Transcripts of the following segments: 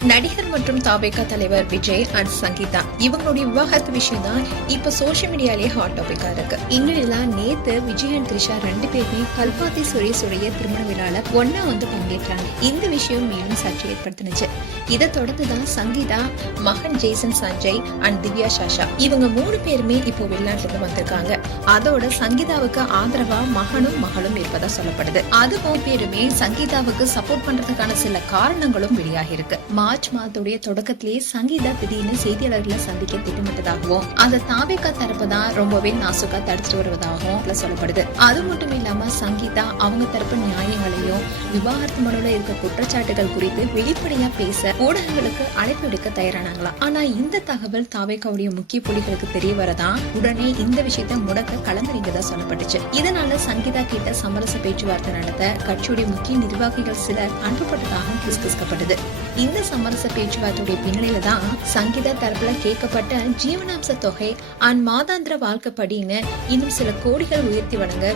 நடிகர் மற்றும் தாவேகா தலைவர் விஜய் அண்ட் சங்கீதா இவங்களுடைய விவாகரத்து விஷயம் தான் இப்ப சோசியல் மீடியாலேயே ஹாட் டாபிக்கா இருக்கு. இங்கெல்லாம் நேத்து விஜய் அண்ட் த்ரிஷா 2 பேருமே கல்பாத்தி சுரேஷுடைய திருமண விழால ஒன்னா வந்து பங்கேற்றாங்க. இந்த விஷயம் மேலும் சர்ச்சை ஏற்படுத்தினுச்சு. இதை தொடர்ந்துதான் சங்கீதா, மகன் ஜேசன் சஞ்சய் அண்ட் திவ்யா சாஷா இவங்க 3 பேருமே இப்போ வெளிநாட்டுக்கு வந்திருக்காங்க. அதோட சங்கீதாவுக்கு ஆதரவா மகனும் மகளும் இருப்பதா சொல்லப்படுது. அதுவும் பேருமே சங்கீதாவுக்கு சப்போர்ட் பண்றதுக்கான சில காரணங்களும் வெளியாகி இருக்கு. மார்ச் மாதத்துடைய தொடக்கத்திலேயே சங்கீதா திடீர்னு செய்தியாளர்களை சந்திக்க திட்டமிட்டதாகவும் அந்த தாவேகா தரப்பு தான் ரொம்பவே நாசுக்கா தடுத்துட்டு வருவதாகவும் சொல்லப்படுது. அது மட்டும் இல்லாம சங்கீதா அவங்க தரப்பு நியாயங்களையும் விவாகரத்து மனுல இருக்க குற்றச்சாட்டுகள் குறித்து வெளிப்படையா பேச ஊடகங்களுக்கு அழைப்பு விடுக்க தயாரானாங்களாம். ஆனா இந்த தகவல் தாவேகாவுடைய முக்கிய புள்ளிகளுக்கு தெரிய வரதான் உடனே இந்த விஷயத்த முடக்க களமிறங்கதா சொல்லப்பட்டுச்சு. இதனால சங்கீதா கிட்ட சமரச பேச்சுவார்த்தை நடத்த கட்சியுடைய முக்கிய நிர்வாகிகள் சிலர் அனுப்பப்பட்டதாக கிசுகிசுக்கப்பட்டது. இந்த சமரச பேச்சுவார்த்தையுடைய பின்னணியில தான் சங்கீதா தரப்புல கேட்கப்பட்ட ஜீவனாம்ச தொகை அண்ட் மாதாந்திர வாழ்க்கைப்படின்னு இன்னும் சில கோடிகள் உயர்த்தி வழங்க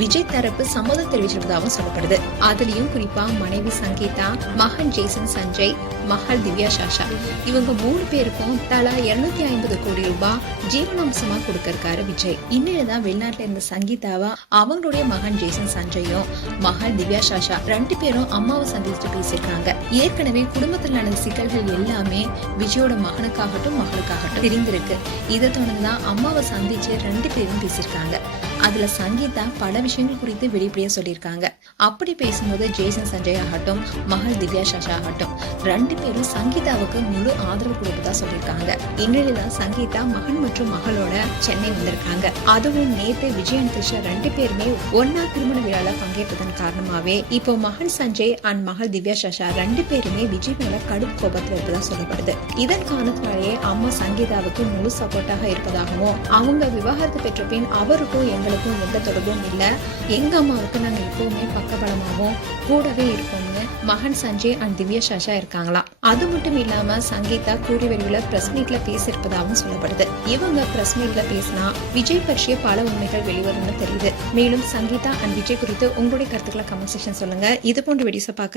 விஜய் தரப்பு சம்மதம் தெரிவிச்சிருப்பதாகவும் சொல்லப்படுது. அதுலயும் குறிப்பா மனைவி சங்கீதா, மகன் ஜேசன் சஞ்சய், மகள் திவ்யா சாஷா இவங்க 3 பேருக்கும் தலா 250 கோடி ரூபாய் ஜீவனாம்சமா கொடுக்க இருக்காரு விஜய். இன்னுதான் வெளிநாட்டுல இருந்த சங்கீதாவா அவங்களுடைய மகன் ஜேசன் சஞ்சயும் மகள் திவ்யா சாஷா 2 பேரும் அம்மாவை சந்திச்சுட்டு பேசியிருக்காங்க. ஏற்கனவே குடும்பத்தில் நடந்த சிக்கல்கள் எல்லாமே விஜயோட மகனுக்காகட்டும் மகளுக்காகட்டும் தெரிந்திருக்கு. இதை தொடர்ந்துதான் அம்மாவை சந்திச்சு 2 பேரும் பேசியிருக்காங்க. அதுல சங்கீதா பல விஷயங்கள் குறித்து வெளிப்படையா சொல்லியிருக்காங்க. அப்படி பேசும்போது ஜேசன் சஞ்சய் ஆகட்டும், மகள் திவ்யா சாஷா ஆகட்டும் 2 பேரும் சங்கீதாவுக்கு முழு ஆதரவு கொடுப்பதா சொல்லியிருக்காங்க. இந்நிலையில்தான் சங்கீதா மகன் மற்றும் மகளோட சென்னை வந்திருக்காங்க. அதுவும் நேத்து விஜய் அண்ட் த்ரிஷா 2 பேருமே ஒன்னா திருமண விழால பங்கேற்றதன் காரணமாவே இப்போ மகன் சஞ்சய் அண்ட் மகள் திவ்யா சாஷா 2 பேருமே விஜய் மேல கடும் கோபத்தில் இருப்பதா சொல்லப்படுது. இதன் காரணத்தினாலேயே அம்மா சங்கீதாவுக்கு முழு சப்போர்ட்டாக இருப்பதாகவும் அவங்க விவாகரத்து பெற்ற பின் அவருக்கும் எங்களுக்கும் எந்த தொடர்பும் இல்ல, எங்க அம்மாவுக்கு நாங்க எப்பவுமே பக்கபலமாகவும் கூடவே இருப்போம்னு மகன் சஞ்சய் அண்ட் திவ்யா சாஷா இருக்காங்களாம். அது மட்டும் இல்லாம சங்கீதா கூறி விரைவில் பிரஸ் மீட்ல பேசியிருப்பதாகவும் சொல்லப்படுது. இவங்க பிரஸ் மீட்ல பேசினா விஜய் பற்றிய பல உண்மைகள் வெளிவரும்னு தெரியுது. மேலும் சங்கீதா அண்ட் விஜய் குறித்து உங்களுடைய கருத்துக்களை கமெண்ட் செக்ஷன் சொல்லுங்க. இது போன்ற வீடியோஸை பார்க்க